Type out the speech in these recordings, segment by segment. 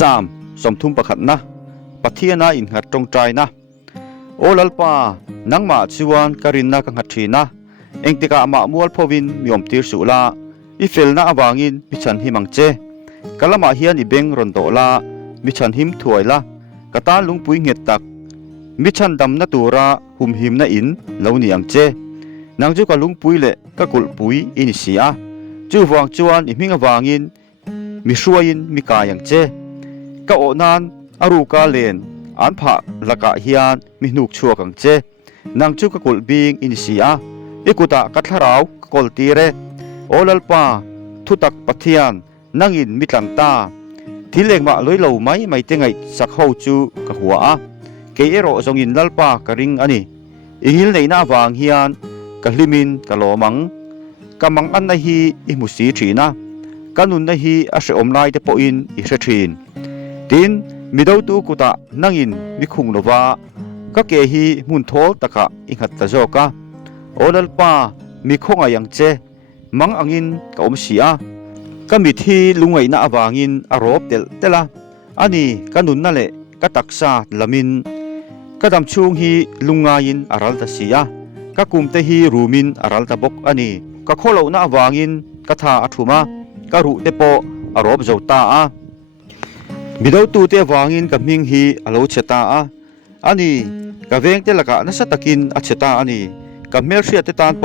3. สมทุมประคัดนะปะเทียนาอินหัดตรงใจนะโอลัลปานังมาชิวันการินนากังหัดทีนะเองติกามามัวพวินมีอมตีร์สุลาอิเฟลนาอวางินมิชันหิมังเจกะละมาเฮียนอิเบงรอนโตลามิชันหิมถวยละกะตาลุงปุยเงียดตักมิชันดำนาตูราหุมหิมนาอินเหล่านี้ยังเจนางจูกะลุงปุยเละกะกุลปุยอินิสีอาจูวางจวนอิมิงอวางินมิช่วยอินมิกายังเจกะโอนานอารูกาเลนอันผะละกะเฮียนมินุกชัวกังเจนางจูกะกุลบิงอินิสีอาอิกุตะกัทลาราวกอลตีเรโอลัลปาทุตักปะเทียนนังอินมิตลังตาที่เล็กมาลอยเหลาไม่เตงไงสักเขาจูกะหัวเกยโรจงอินลัลปากะริงอันนี้อิงฮิลในหน้าวางเฮียนกะลิมินกะโลมังกะมังอันนะฮีอิมุสีทีนะกะนุนนะฮีอาเชอมไลเตปอินอิเชทีนตินมิดาวตูกุตะนังอินมิคุงโนวากะเกฮีมุนโทตะกะอิหัตตะโจกะโอลัลปามีคงอายังเจมังอังอินกะอมเสียก็มีที่ลุงไงน่าบางินอารบเตละอันนี้ก็นุนนั่นแหละก็ตักษาละมินก็ทำช่วงฮีลุงไงอินอารัลตะเสียก็กุมเตฮีรูมินอารัลตะบกอันนี้ก็ข้อเราน่าบางินก็ท่าอัฐุมาก็รู้เตโปอารบเจ้าตามีดาวตูเตวางินกับมิงฮีอโลเชตาอันนี้ก็เวงเตละกะนัสตะกินอัเชตาอันนี้ก็เมลเชียเตตานโป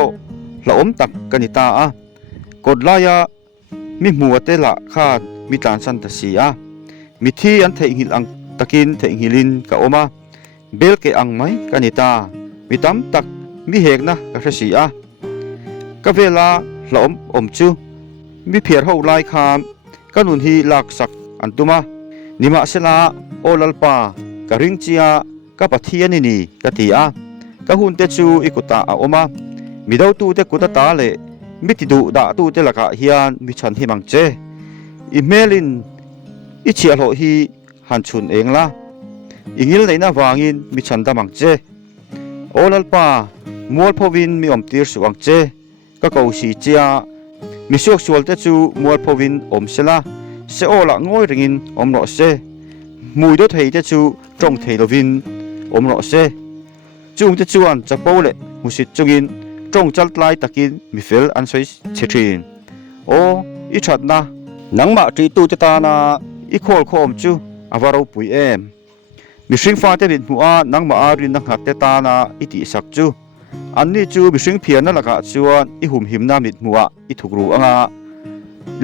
ละอมตักกันิตากดลายามีมัวเตละขาดมีตานสันตะเสียมีที่อันเทหิลอังตะกินเทหิลินกะอมาเบลเกอังไหมกันิตามีตำตักมีเหกนะกะเสียกะเวลาละอมจูมีเพียรเฮาลายคามกะนุนฮีลักสักอันตุมานิมาเสลาโอลัลปากะริงเจียกะปะเทียนินีกะตีกะหุนเตจูอิกุตาอมามีดาวตูเตกุตตาเลมิติดูดาตูเตละกะเฮียนมิชันหิมังเจอิเมลินอิเชียโลฮีหันชุนเองละอิงิลในน่าวางินมิชันดามังเจโอลัลปามัวพวินมีอมตีร์สวังเจก็เกาสีเจียมิชวกสวลเตจูมัวพวินอมเสละเสโอละงอยริงินอมโนเซมุยดเทยเตจูจงเทลวินอมโนเซจุงเตจวนจะโปเลมุสิจุงินจงจัลไลตะกินมิเฟลอันสวยเชทรีนโออิชัดนะนังมาตรีตูเจตานาอิโคลโคมจูอาวารูปุยมิสิงฟ้าเตบิดมัวนังมาอารินนังหัดเตตานาอิติสักจูอันนี้จูมิสิงเพียนนั่นละกะจวนอิหุมหิมนามิดมัวอิทุกรูอัง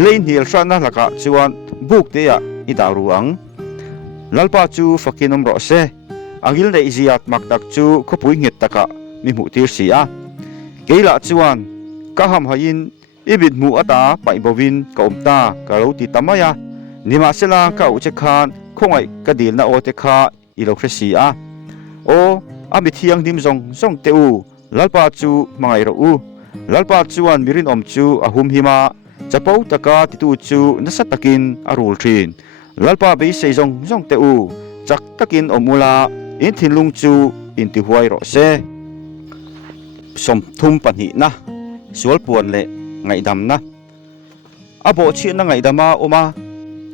เลนเฮีลชันนั่นละกะจวนบุกเตียอิดารูอังลัลปาจูฟักกินอมรอเซอังกิลในอิจิยัตมักตักจูขบุยเงียตตะกะมิมุติรเสียเกลาจวนก็หำหายินอิบิดมูอัตาไปบวินกอมตากะโลติตามายานิมาเสลาก็อุจคานคงไอกระดิลนาโอเตคาอิโลครเซียโออามิทียงดิมซงเตอูลัลปาจูมังไอรูลัลปาจวนมิรินอมจูอาหุมหิมาจะปูตะกาติตูจูนัสตะกินอารูลทรีนลัลปาเบยเซซงเตอูจักตะกินอมูลาอินทินลุงจูอินติหวยโรเซสมทุมปันหินะสวลปวนเละไงดำนะอาโบชีนะไงดำมาอมา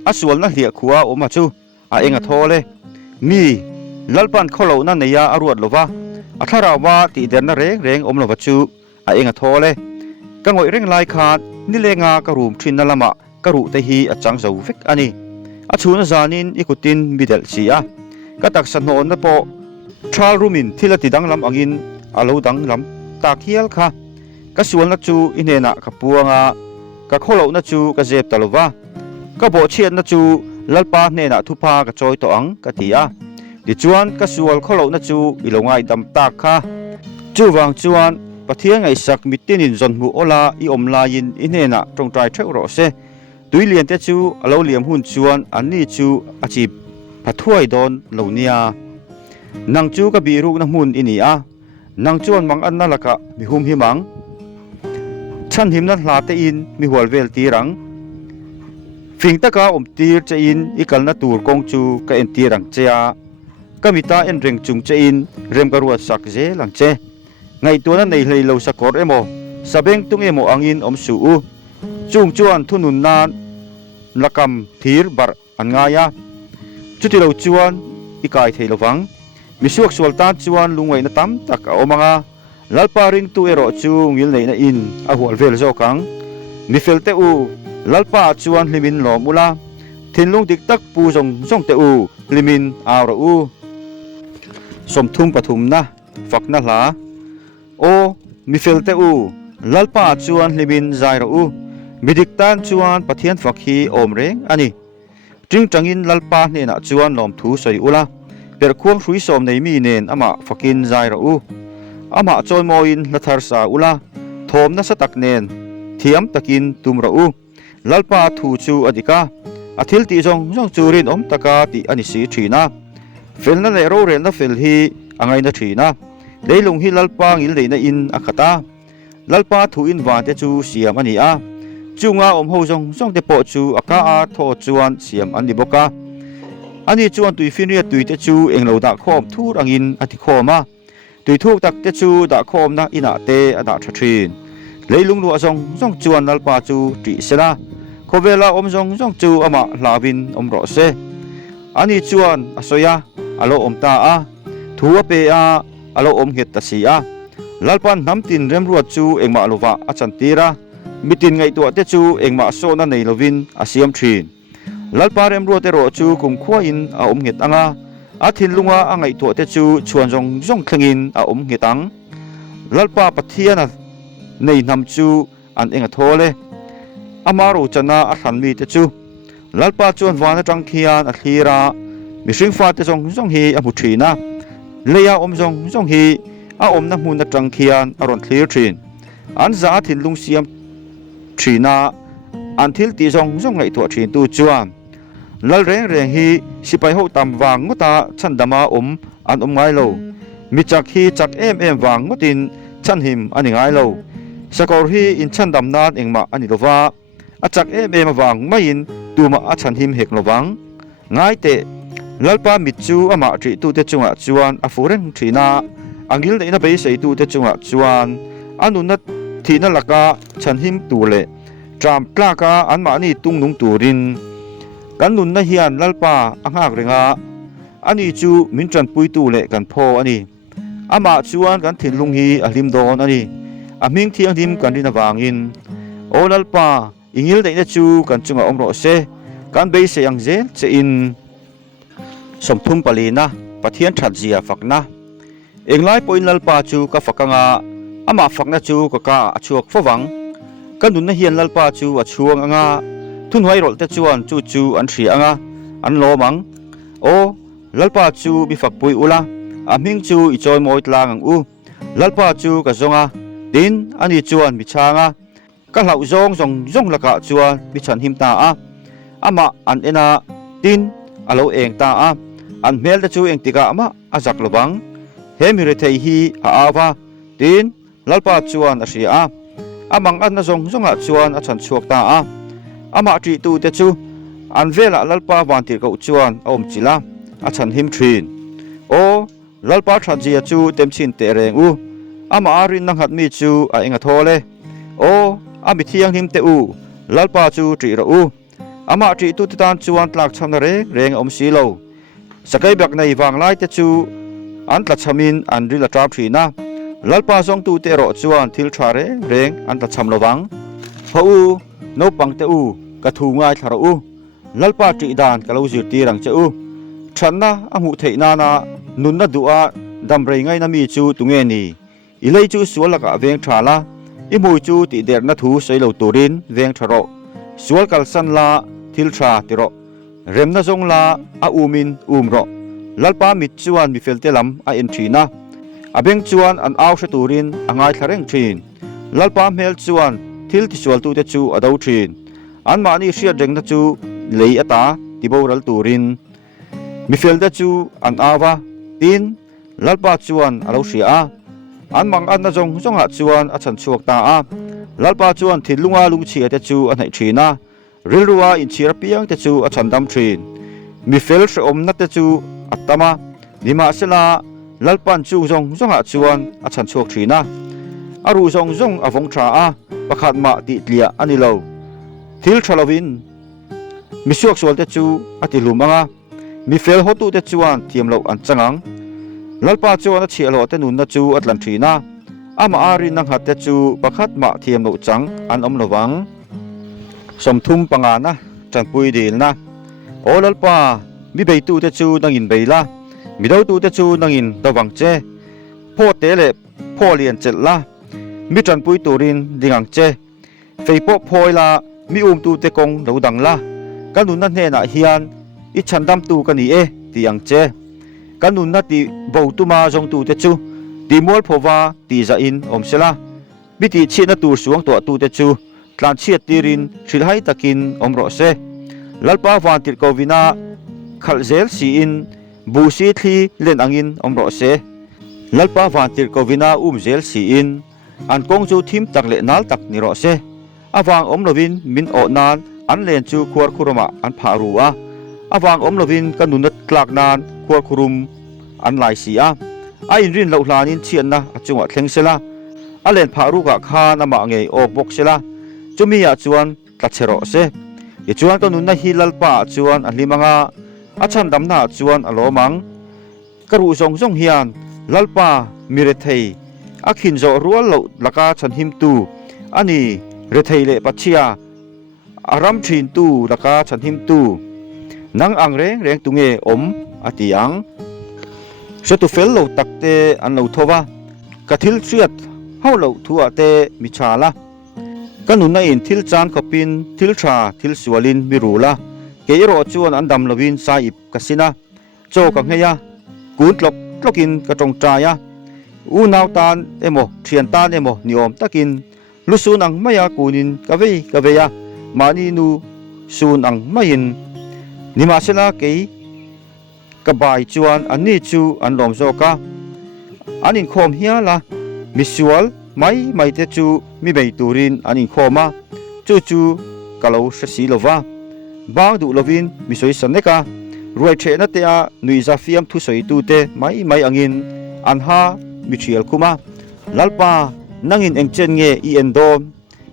อาสวลนะเหลียขัวอมาจูอาเองอะโทเลมีลัลปันเขาเหล่านั้นในยาอรวดลวะอาทาราวาตีเดนนะเร่งอมลวะจูอาเองอะโทเลกังวยเร่งลายขาดนี่เลงากระรูมทินนั่นละมะกระรูแต่ฮีอาจังเสาฟิกอันนี้อาชูนจานินอิกุตินบิเดลเสียก็ตักสันโนนนะโปทรัลรูมินที่ละติดังลำอังินอาลูดังลำตาเขียลค่ะก็ส่วนนัจูอินเนนะกับปัวงาก็ข้อเหล่านัจูก็เจ็บตลอดว่าก็บ่เชียนนัจูลัลปาเนนะทุพาก็จอยตัวอังก็ตีอ่ะดิจวนก็ส่วนข้อเหล่านัจูอิลงไงดำตาค่ะจูวางจวนปะเทียงไงสักมิตินินจนหูโอลาอิอมลายินอินเนนะตรงใจเทวโรเซดุยเลียนเตจูเราเลียมหุ่นจวนอันนี้จูอาชีพพัทวยโดนเหล่านี้นังจูก็บีรุกน้ำหุ่นอินี่อ่ะนังจวนมังอันนั่นละกะมีหุมหิมังฉันหิมนั้นลาเตอินมีหัวเวลตีรังฟิงตะกาตีร์เจอินอีกัลนาตูร์กงจูก็เอ็นตีรังเจียก็มีตาเอ็นเริงจุงเจอินเริ่มกระวดสักเจหลังเจไงตัวนั้นในเลยเราสักกอดเอโมสเบงตุงเอโมอังอินสูจุงจวนทุนุนนานละกำทีร์บาร์อันง่าย จุดที่เราจวนอีกายเทลวังมิสวกสวลตาจวนลุงไว้นตั้มตักเอามังลัลปาริงตัวเอโรจูงิลในนอินอาหัวเวลโจกังมิเฟลเตอูลัลปาจวนลิมินหลอมุลาทินลุงดิกตักปูจงเตอูลิมินอาวอูสมทุมปฐุมนะฝักนะลาโอมิเฟลเตอูลัลปาจวนลิมินไซรอูมิดิกตันจวนปะเทียนฝักฮีอมเรงอันนี้จึงจังอินลัลปาเนนะจวนลอมทูใส่อุลาเปิดควงรุยสมในมีเนนอามาฝักินไซรอูอามาจอยมออินละทาร์ซาอุลาทอมนัสตักเนนเทียมตะกินตุมรอูลัลปาทูจูอดิกาอาทิลตีจงจูรินอมตะกาติอานิสีทีนาเฟลนั่นเลโรเรนนะเฟลฮีอังไงนะทีนาเลยลงฮีลัลปางิลเลยนะอินอาคตาลัลปาทูอินวานเตจูเสียมอันนี้จูงาอมโฮจงเตปอจูอากาอาทอจวนเสียมอันนี้บกาอันนี้จวนตุยฟินเรียตุยเตจูเองเราดักขอมทูรังอินอธิขอมาตุยทูกตักเตจูดักขอมนะอินาเตอดักทีนเลยลุงลัวจงจวนลัลปาจูติเสนาโคเวลาอมจงจูอามาลาวินอมรอเซอันนี้จวนอสยาอโลอมตาทัวเปอาอโลอมเฮตตาสีลัลปันน้ำตินเริ่มรัวจูเองมาลวะอาจันตีระมิตินไงตัวเตจูเองมาโซนันในลวินอาเซียมทรีนลัลปาเริ่มรัวเตโรจูกุมขวาอินอาอมเฮตังอาทินลุงว่าไงตัวเตจูชวนจงคลินอาอมเฮตังลัลปาปะเทียนในนำจูอันเองทอเลอามารูจันนาอัฐันมีเตจูลัลปาจวนวานจังเคียนอัลีรามิสิงฟ้าเตจงฮีอมุทรีนาเลียอมจงฮีอาอมนักมุนจังเคียนอรอนคลีทรีนอันซาทินลุงเสียมทรีนาอันทิลตีจงไงตัวทรีนตูจวนลัลเร่งฮีสิไปหูตามวางงตาชันดามาอันไงโลมิจักฮีจักเอ็มวางงตินชันหิมอันไงโลสกอร์ฮีอินชันดำนาเองมาอันนี้โลวาอาจักเอ็มวางไม่อินดูมาอาชันหิมเฮกโลวังง่ายเตะลัลปามิจูอามาจีตูเตจงะจวนอาฟูเร่งทีนาอังกิลเดน่าไปใส่ตูเตจงะจวนอันนุนัดทีนั่นละกาชันหิมตูเลจามกล้ากาอันมานี่ตุงนุงตูรินกันนุนนะเฮียนลัลปาอังหากเรงาอันนี้จูมินจันปุยตูเลกันพออันนี้อามาจวนกันถิ่นลุงฮีอลิมโดนอันนี้อามิงที่อังดิมกันดินวางอินโอลัลปาอิงกิลเดน่าจูกันจงะอมโรเซกันไปใส่ยังเจเจอินสมทุมปลีนะปะเทียนทัดเจียฝักนะเองไล่ปอยนัลปาจูกับฝักงาอามาฝักนะจูกับกาชวกฝวังกันดุนนะเฮียนนัลปาจูอชวงงาทุนหอยรถเตจวนจูอันเสียงาอันโลมังโอนัลปาจูบิฝักปุยอุลาอามิงจูอิจอยมอยตลางังอูนัลปาจูกับจงาดินอันนี้จวนบิชางากันเหล่าจงละกะจวนบิฉันหิมตาอามาอันเอนาดินอโลเองตาอันเมลเตจูเองติกามาอาจักลบังเฮมิเรเทฮีอาอาวาดินลัลปาจวนอาเซียอามังอันนะจงอาจวนอาชันชวกตาอามาจีตูเตจูอันเวลาลัลปาวันติกาจวนอมจิลาอาชันหิมทรีนโอลัลปาทรันจีจูเต็มชินเตเรงอามาอารินนังหัดมีจูอาเองทอเลโออามิเทียงหิมเตลัลปาจูจีระอามาจีตูติตานจวนตลักชำนาเรงอมสีโลสกายบักในวางไล่เตจูอันตลัดชมินอันริลตราบทีนะลัลปาซงตูเตโรจวนทิลชาเรงอันตลัดชำโลวังพะโนปังเตกระทูง่ายทาระลัลปาจีดานกะลาจิตีรังเจฉันนะอามุเทนานานุนนัดดูอาดำเรงไงนามีจูตุเงนีอิเลยจูสวลกะเวงชาลาอิมูจูติเดรนัทูใส่เหลาตูรินเวงชาโรสวลกัลสันลาทิลชาติโรเรมนาจงลาอาอูมินโรลัลปามิจวนมิเฟลเตลัมอาเอ็นทีนะอาเบงจวนอันอาวชตูรินอ่างไอทาเรงทีนลัลปาเมลจวนทิลติสวลตูเตจูอดาวทีนอันมานีเชียเจงนัจูเลยอตาติโบรัลตูรินมิเฟลเตจูอันอาวาตินลัลปาจวนอาลาวเชียอันมังอันนาจงอาจวนอาชันชวกตาลัลปาจวนทิลลุงอาลุงเชียเตจูอันไหนทีนะริลรัวอินชีรเปียงเตจูอาชันดัมทรีนมิเฟลชอมนัตเตจูอัตตมานิมาเสลาลัลปันจูจงอาจวนอาชันชวกทรีนะอารูจงอาวงชาประคัดมาติเลียอันนี้เราทิลชลวินมิชวกสวลเตจูอติลุมัง mi fel hotu te chuan thiam lo an changang lalpa chuan a chhiah lo te nun na chu atlan thina ama arin nang hat te chu pakhat ma thiam lo chang an om lowang somthum pangana chanpui dil na olalpa mi beitu te chu nangin beila mi do tu te chu nangin dawang che pho te le pho lian chet la mi chanpui turin dingang che feipo phoila mi tu te kong lo dang la kanun na hne na hian i chandam tu kani e tiang che kanun na ti bo tu ma jong tu te chu ti mol phowa ti za in om sela mi ti china tur suang to tu te chu tlan chiat tirin thilhai takin omro se lalpa van tir kovina khalzel si in busi thli len angin omro se lalpa van tir kovina zel si in an kong chu thim tak le nal tak ni ro se awang omlovin min o nan an len chu khwar khuruma an pharuwa awang omlovin kanunat tlak nan khwar khurum an lai sia a in rin lo hlanin chian na achunga thleng sela a len pharu ka kha na ma ngei ok bok sela chumi ya chuan tlachero se ye chuan kanun na hi lalpa chuan a limanga a chan damna chuan alomang karu zong zong hian lalpa mirethei a khin zo rual lo laka chan him tu ani rethei le pachia aram thin tu laka chan him tu nang ang reng tunge om atiang so tu fel lo takte an lo thowa kathil triat how lo thua te michala kanun na in thil chan khopin thil tha thil sualin mirula ke ro chuan an dam lovin sa ip kasina cho ka ngeya kun tlokin ka tong traya u naw tan emo thian tan emo niom takin lusun ang maya kunin kaveya mani nu sun ang mayin nima sela ke kabai chuan ani chu an lom zo ka anin khom hiala misual mai te chu mi bei turin anin khoma chu kalo sasi lova bang du lovin misoi saneka ruai the na te a nui za fiam thu soi tu te mai angin anha mitrial kuma lalpa nangin engchen nge I endom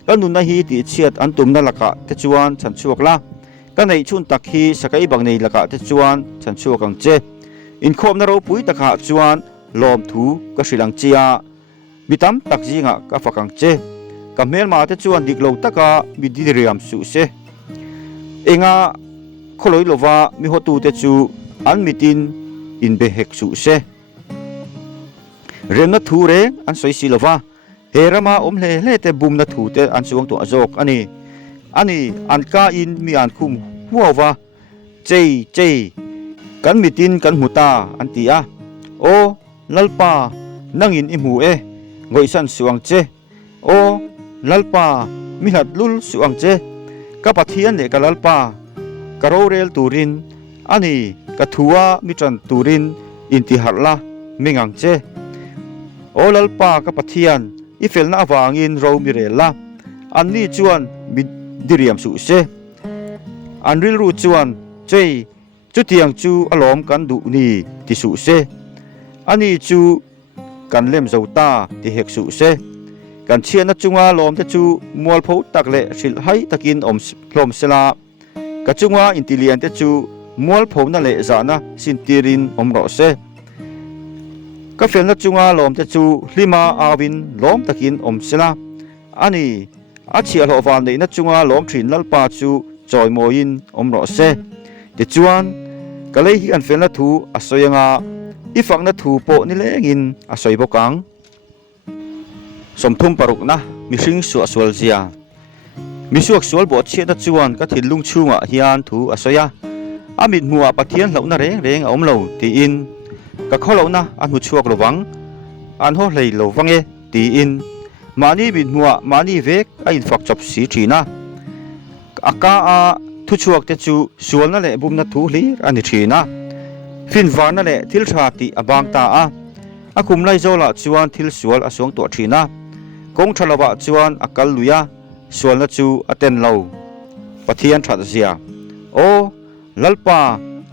kanun na hi ti chiat an tum na laka te chuan chan chuak la kanai chun tak hi sakai bang nei laka te chuan chan chuak ang che in khom na ro pui takha chuan lom thu ka hrilang chia mitam tak jinga ka fakang che ka mel ma te chuan diklo taka mi diriam su se enga kholoi lova mi hotu te chu an mitin in be hek su se remna thu re an soi silova herama omle te bum na thu te an suang to azok ani an ka in mi an khum huwa chei kan mitin kan muta an tia o lalpa nangin imu e ngoi san suang che o lalpa mi hat lul suang che ka pathian le ka lalpa karorel turin ani ka thuwa mi tran turin inti harla mingang che o lalpa ka pathian ifel na awangin ro mirela anni chuan diriam su se anril ru chuan chei chu tiang chu alom kan du ni ti su se ani chu kan lem zota ti hek su se kan chian na chunga lom te chu mual pho tak le sil hai takin om hlom sela ka chunga intilian te chu mual pho na le zana sintirin om ro se ka fel na chunga lom te chu hlima awin lom takin om sela ani achia lo van nei na chunga lom thin lalpa chu choi moin om ro se ti chuan kalei hi an fel na thu asoyanga ifak na thu po ni lengin asoi bokang somthum paruk na mi hring su aswal zia mi suak sual bo che na chuan ka thilung chunga hian thu asoya amit muwa pathian lo na reng om lo ti in ka kholo na an hu chuak lowang an ho hlei lowange ti in mani bin muwa mani vek a in fak chop si thina aka a thu chuak te chu sual na le bum na thu hli ani thina fin van na le thil tha ti abang ta a kum lai zola chuan thil sual asong to thina kong thalawa chuan akal luya sual na chu aten lo pathian that zia o lalpa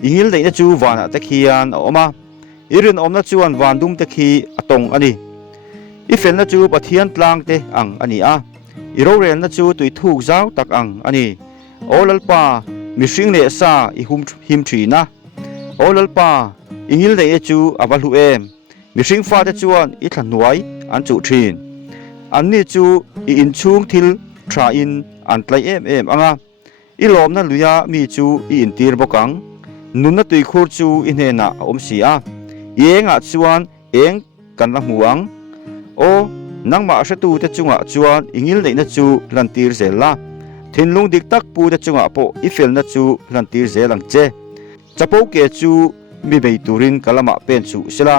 ihil dei na chu wana te khian oma irin omna chuan wandum te khi atong ani ifel na chu pathian tlang te ang ani a irorel na chu tui thuk zau tak ang ani olalpa mihring le sa I him thina โอลลปาอิงิลเดเอจูอวัลฮูเอมมิริงฟาเตจวนอิทันนวยอันจุทรินอันนี้จูอินชุงทิลทราอินอันไลเอ็มอ่ะอีลอมนั้นลุยามีจูอินตีร์บกังนุนนัตุยคูจูอินเฮน่าอมสีอาเองอ่ะจวนเองกันละห่วงโอนังมาเสตูเตจุงอ่ะจวนอิงิลเดนจูลันตีร์เซล่าทินลุงดิกตักปูเตจุงอ่ะโปอีเฟลนัจูลันตีร์เซลังเจจะโปเกจูมีเบยตูรินกะละมาเป็นจูเสลา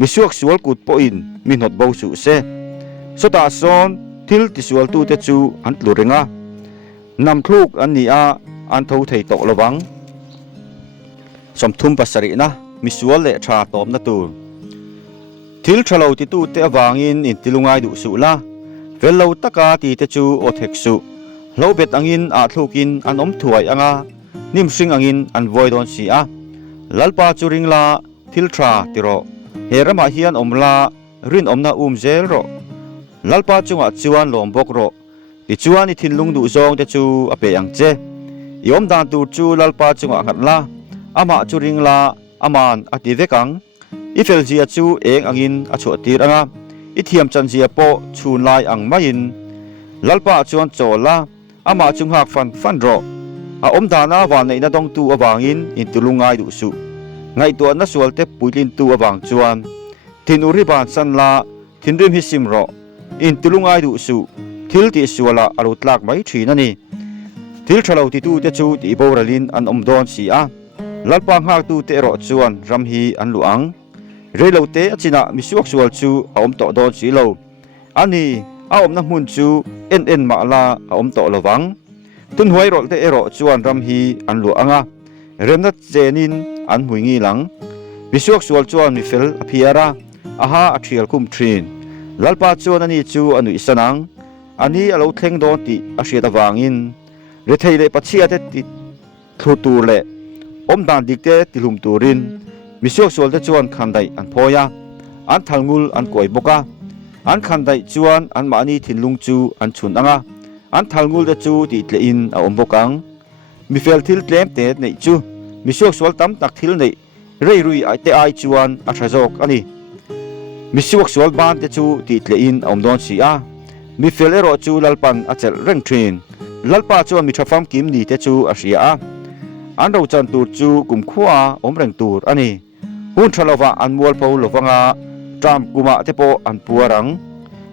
มิสวกสวลกุดปอินมินหดบ่จูเซสตาซอนทิลติสวลตูเตจูอันตลุริงะนำทุกอันนี้อันเท่าไทยตกระวังสมทุมปัสรินะมิสวลเลชาตอมนัตูทิลชะลาวติตูเตอวางอินติลุงไอดุสุละเวลาตะกาตีเตจูโอเทกสุเราเบ็ดอังอินอาทุกินอันอมถวยอังานิมสิงอังอินอันวอยดอนสีอาลัลปาจูริงลาทิลทราติโรเฮรมาฮิอันอมลารินอมนาเจลโรลัลปาจุงอาจวนลมบกโรติจวนอิทินลุงดูซองเตจูอเปยังเจยอมดานตูจูลัลปาจุงอาขัดลาอามาจูริงลาอามานอติเวกังอีเฟลจีจูเองอังอินอชวตีรังาอีเทียมจันจีโปชูนลายอังมาอินลัลปาจวนโจลาอามาจุงหักฟันโรอมดานาวานในนาดงตูอวางอินตุลุงไงดุสุไงตัวนัสวลเตปุยลินตูอวางจวนทินอุริบานสันลาทินริมฮิซิมโรอินตุลุงไงดุสุทิลติสวลาอรุตลากไม่ทีนั่นนี่ทิลชะลาวติตูเตจูติบอรลินอันอมดอนสีอาลัลปังหักตูเตโรจวนรัมฮีอันลุอังเรลาวเตอจินะมิสวกสวลจูอมโตดอนสีโลอันนี้อมน้ำมุนจูเอ็นมาลาอมโตระวังตุนหวยรถเตโรจวนรัมฮีอันลุอังะเริ่มนัดเจนินอันหุยงีหลังมิสวกสวลจวนมิเฟลอภิยาระอาฮาอัทียลคุมทรีนลัลปาจวนอันนี้จูอันอุอิสนังอันนี้เราเทงโดนติอาเชียตวางอินเรทัยเลปัจเจียเตติทุตูเลอมดานดิกเตติลุมตูรินมิสวกสวลเตจวนขันไดอันพอยาอันทัลงูลอันกวยบกะอันขันไดจวนอันมานีทินลุงจูอันชุนอังะอันทัลงูลเตจูติเลอินอมบกังมิเฟลทิลเตมเตในจูมิสวกสวลตั้มตักทิลในเรยรุยไอเตไอจวนอัชรจอกอันนี้มิสวกสวลบานเตจูติเลอินอมดอนสีอามิเฟลเอโรจูลัลปันอาเจลเร่งทรีนลัลปาจวนมิทรฟัมกิมนีเตจูอาเซียอันเราจันตูจูกุมขัวอมเร่งตูอันนี้หุ่นชลวะอันมัวลพาวลฟังอาจามกุมาเตโปอันปัวรัง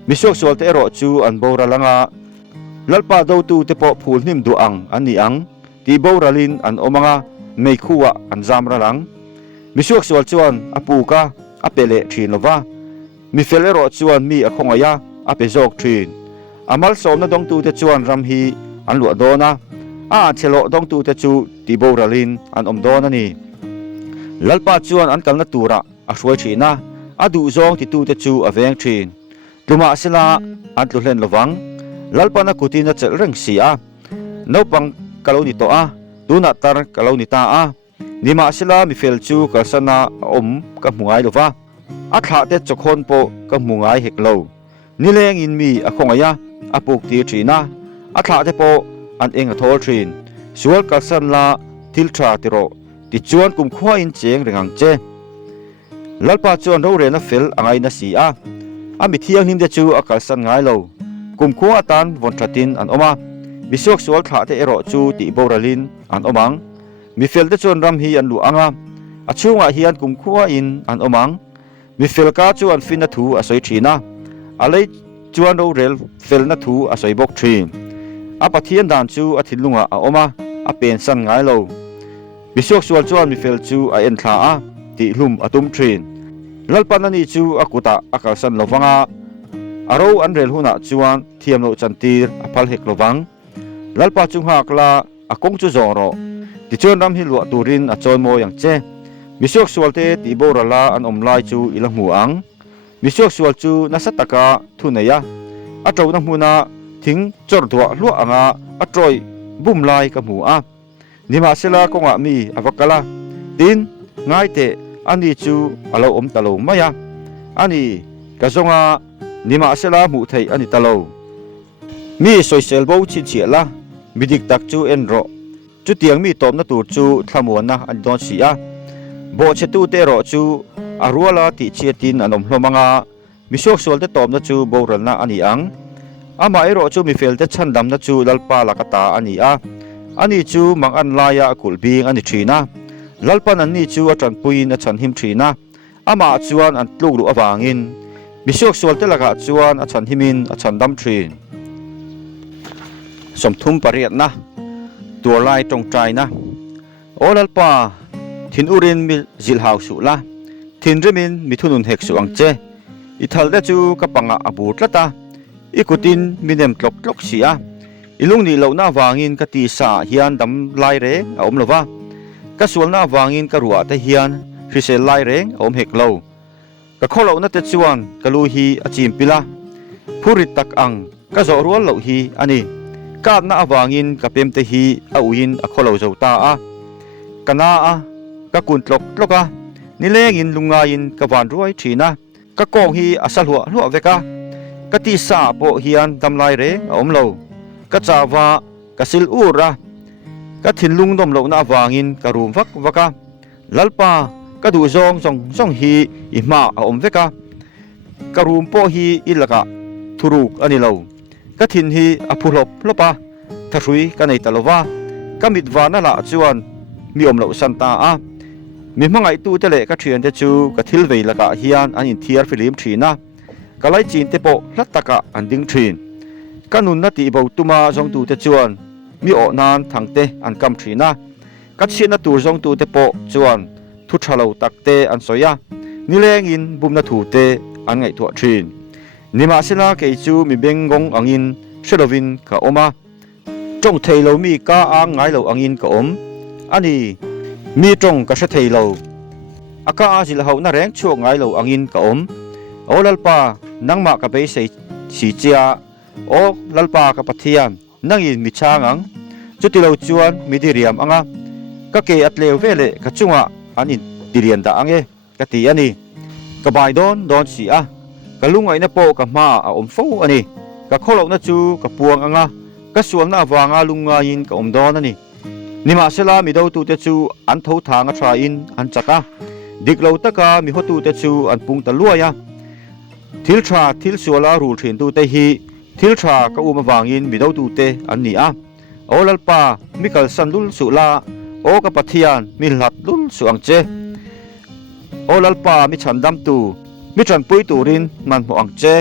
มิสวกสวลเตโรจูอันโบราลังอาลัลปาดาวตูเตโปพูลนิมดูอังอันนี้อังตีโบราลินอันอมังอาไม่ขัวอันจามระลังมิสวกสวลจวนอปูกาอเปเลทรีนลวะมิเฟลเอโรจวนมีอคงอายาอเปโจกทรีนอามัลสมนาดงตูเตจวนรัมฮีอันหลวดโดนะเชโลดงตูเตจูตีโบราลินอันอมโดนะนี่ลัลปาจวนอันกัลนตูระอช่วยชีนะดูซองติตูเตจูอเวงทรีนลุมาสิลาอันตุเลนระวังลัลปานักุตินัจเร่งสีนปังกะลานิโตดูนัตตารกะลานิตานิมาสิลามิเฟลจูกัสนาอมกับหมวยลวะขาเตจคนโปกับหมวยเฮกโลนี่เลงอินมีคงอายาปุกตีทรีนะขาเตโปอันเองทอลทรีนสวลกัสนาทิลทราติโรติจวนกุมขวาอินเจงเริงังเจลัลปาจวนเราเรนเฟลอังไงนาสีมิเทียงนิมเดจูกัสนไงโลกุมขวาตันวันทตินอันอมามิสวกสวลขาเตเอโรจูติโบราลินอันอมังมิเฟลเดจวนรัมฮีอันลุอังชูงาฮีอันกุมขวาอินอันอมังมิเฟลกาจวนฟินนัทูอสอยทรีนะอะไรจวนเราเรลเฟลนัทูอสอยบกทรีปะเทียนดานจูทิลุงอมาเป็นสันไงโลมิสวกสวลจวนมิเฟลจูเอ็นทาติลุมตุมทรีนลัลปันนันจูกุตากัลสันโลฟังเราอันเรลหุนะจวนเทียมโลจันตีร์พัลเฮกโลฟังลัลปาจุงหักลากงจูจอโรติจวนรำฮิลวตูรินจอยโมยังเจมิสวกสวลเตติโบราลาอันอมลายจูอิลังหูอังมิสวกสวลจูนัสตกาทุนเนียเจ้านังหูนาทิ้งจอดตัวลัวอังจอยบุมลายกับหูนิมาเซลากงมีวักลาดินง่ายเตอันนี้จูอาเราตะโลมายาอันนี้กะจงนิมาเซลาหมู่ไทยอันนี้ตะโลมีสอยเซลโบชินเชียละมีดิกตักจูเอ็นโรจุดเตียงมีตอมนัตูจูทำวนนะอันดอนสี bo chetu te ro chu arwala ti chetin anom hlomanga misok sol te tom na chu boral na ani ang ama ero chu mi fel te chandam na chu lalpa lakata ani a ani chu mang an laya kulbing ani thina lalpan an ni chu atran puin a chan him thina ama chuan an tluk ru awangin misok sol te laka chuan a chan himin a chan dam thin somthum pariat na tur lai tong trai na olalpa thin urin mi zil hau su la thin remin mithunun hek su angche ithal da chu kapanga abut lata ikutin minem tlok tlok sia ilung ni lo na wangin ka ti sa hian dam lai re a om lova ka sul na wangin ka ruwa te hian hrisel lai reng a om hek lo ka kholo na te chuan ka lu hi a chim pila phurit tak ang ka zo rual lo hi ani ka na awangin ka pem te hi a uin a kholo zo ta a kana a ka kun tlok tloka ni lengin lungain ka van ruai thina ka kong hi asal huwa veka ka ti sa po hian damlai re om lo ka chawa ka sil ura ka thinlung dom lo na wangin ka rum vak vaka lalpa ka du zong hi i ma om veka ka rum po hi ilaka thuruk ani lo ka thin hi aphulop lopa tharui ka nei talova ka mitwana la chuan mi om lo santa a mi mangai tu te le ka thian te chu ka thil vei laka hian an in thiar film thina kalai chin te po hlataka an ding thin kanun na ti bo tuma jong tu te chuan mi o nan thangte an kam thina ka china tur jong tu te po chuan thu thalo takte an soya nileng in bumna thu te an ngai thua thin nima sila ke chu mi bengong angin shelovin ka oma tong thailo mi ka ang ngai lo angin ka om ani mi tong ka se thailo aka azil ho na reng chu ngai lo angin ka om olalpa nangma ka be sei si chia o lalpa ka pathian nangin mi changang chutilo chuan midiriam anga ka ke atleu vele ka chunga anin dirian da ange ka ti ani ka bai don si a ka lungai na po ka ma a om fo ani ka kholo na chu ka puang anga ka sual na awanga lunga in ka om don ani nima sela mi do tu te chu an tho thanga tha in an chaka diklo taka mi hotu te chu an pung ta luaya thil tha thil suala rul thin tu te hi thil tha ka uma wangin mi do tu te an ni a olalpa mikal sandul sula o ka pathian mi hlat lul su angche olalpa mi chandam tu mi tran pui turin man mo angche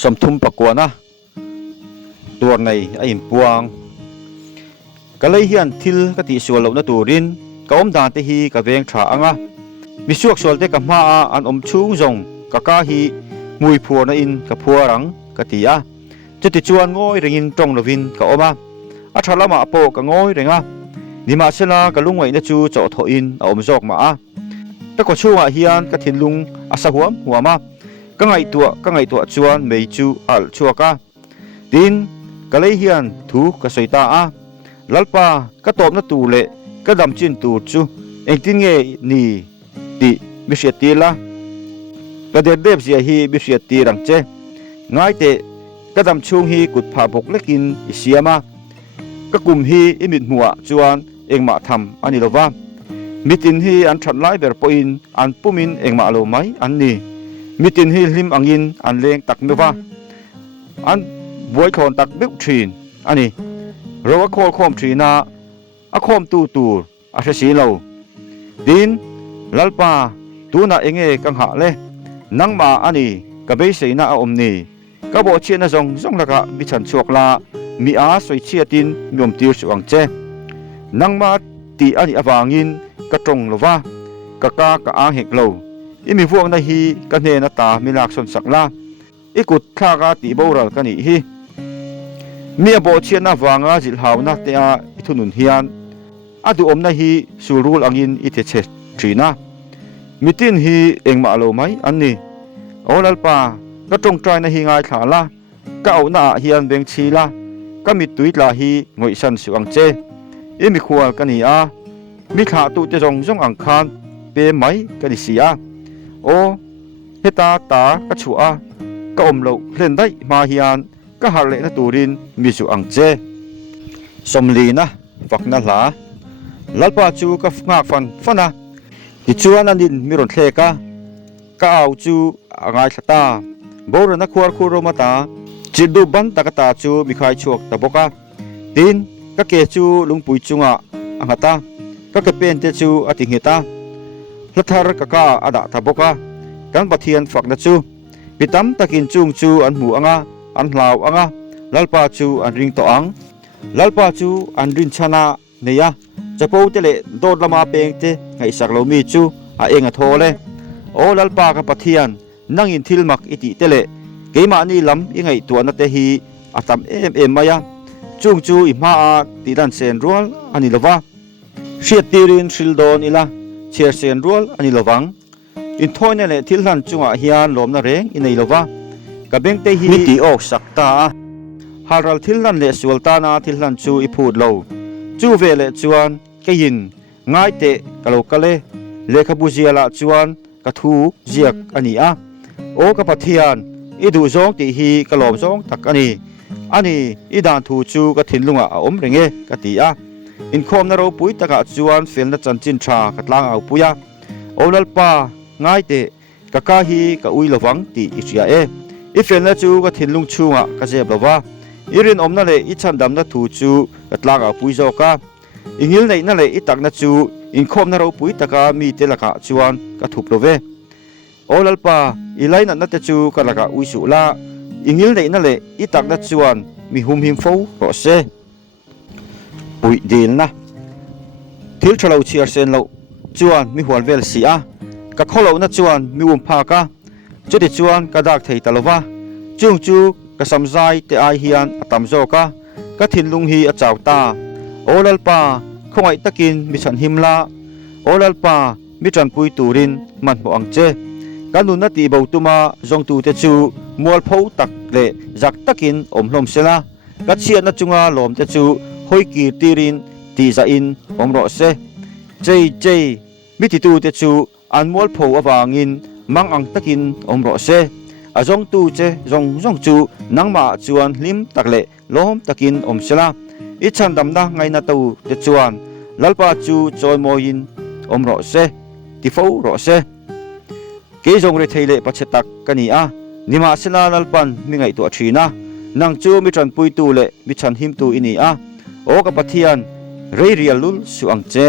somthum pakwana tur nei a in puang kalai hian thil ka ti sual lo na turin ka om dan te hi ka veng tha anga mi suak sual te ka ma a an om chung zong ka hi mui phur na in ka phuarang ka ti a chuti chuan ngoi ringin tong lovin ka oma a thalama po ka ngoi renga nima sela ka lungoi na chu chaw tho in a om jok ma a ta ko chuwa hian ka thinlung asa huama ka ngai tua chuan mei chu al chuaka tin kalai hian thu ka soita a lalpa ka top na tu le ka dam chin tu chu engtin nge ni ti mi siatila ka deb zia hi mi siati rang che ngai te ka dam chung hi kut pha bok lekin isiama ka kum hi imit muwa chuan engma tham ani lova mitin hi an that lai ber poin an pumin engma lo mai an ni mitin hi hlim angin an leng tak mewa an boy khon tak beu thin ani rowa khol khom thina a khom tu a thasi lo din lalpa tuna enge kang ha le nangma ani ka be seina a omni ka bo chena zong laka mi chan chuak la mi a soi chiatin miom tir su angche nangma ti ani awangin ka tong lova ka a hek lo imi vuang na hi ka hne na ta milak son sakla ikut thlaka ti boral ka ni hi mi abo chiana wanga jil hauna te a ithunun hian adu omna hi surul angin ite che thina mitin hi engma lo mai anni olalpa ka tong trai na hi ngai thala ka auna hian beng chila ka mi tuitla hi ngoi san su angche imi khual ka ni a mi kha tu te jong ang khan pe mai ka ni sia o heta ta ka chua ka omlo hlen dai ma hian ka harle na turin mi su angche somli na fakna la lalpa chu ka ngak fana ti chuan anin mi ron thle ka au chu angai thata bor na khwar khu ro mata chidu ban takata chu mi khai chuak ta boka tin ka ke chu lungpui chunga angata ka ke pen te chu ati ngeta lathar ka ada ta boka kan pathian fakna chu pitam takin chung chu an mu anga an hlau anga lalpa chu an ring to ang lalpa chu an rin chana neya chapo tele dod lama peng te ngai saklo mi chu a enga thole o lalpa ka pathian nangin thilmak iti tele keima ni lam ingai tuana te hi atam em maya chung chu i ma a ti dan sen rual ani lova hriat tirin shildon ila cher sen rual ani lovang in thoine le thilhan chunga hian lomna reng inei lova ka beng te hi ti ok sakta haral thilhan le sualtana thilhan chu i phut lo chu vele chuan kein ngai te kalokale lekhabuzia chuan ka thu ziak ani a o ka pathian idu zong ti hi kalom zong tak ani idan thu chu ka thinlunga a om renge ka ti a in khom na ro pui taka chuan felna chanchin tha katlang au puya olalpa ngai te ka hi ka ui lowang ti ichia i felna chu ka thinlung chunga ka jeb lowa irin omna le i chandam na thu chu katlang au pui zo ka ingil nei na le i takna chu in khom na ro pui taka mi te laka chuan ka thup love olalpa ilai na te chu ka laka ui su la ingil nei na le i takna chuan mi hum him fo ro se ui dil na thil thalo chiar sen lo chuan mi hual vel si a ka kholo na chuan mi pha ka chuti chuan ka dak thei talova chung chu ka samzai te ai hian atam zo ka thinlung hi a chawta olalpa khongai takin mi chan himla olalpa mi chan pui turin man mo angche kanun na ti bautuma zong tu te chu mual pho tak le jak takin omhlom sela ka chian na chunga lom te chu hoi ki tirin ti za in omro se jei mi ti tu te chu an mual pho awangin mang ang takin omro se azong tu che zong chu nangma chuan lim takle lom takin omsela i chandam na ngai na tu te chuan lalpa chu choi moin omro se ti fo ro se ke jong re theile pachetak kani a nima sela lalpan mi ngai tu athina nang chu mi tran pui tu le mi chan him tu ini a o ka pathian reirialul su angche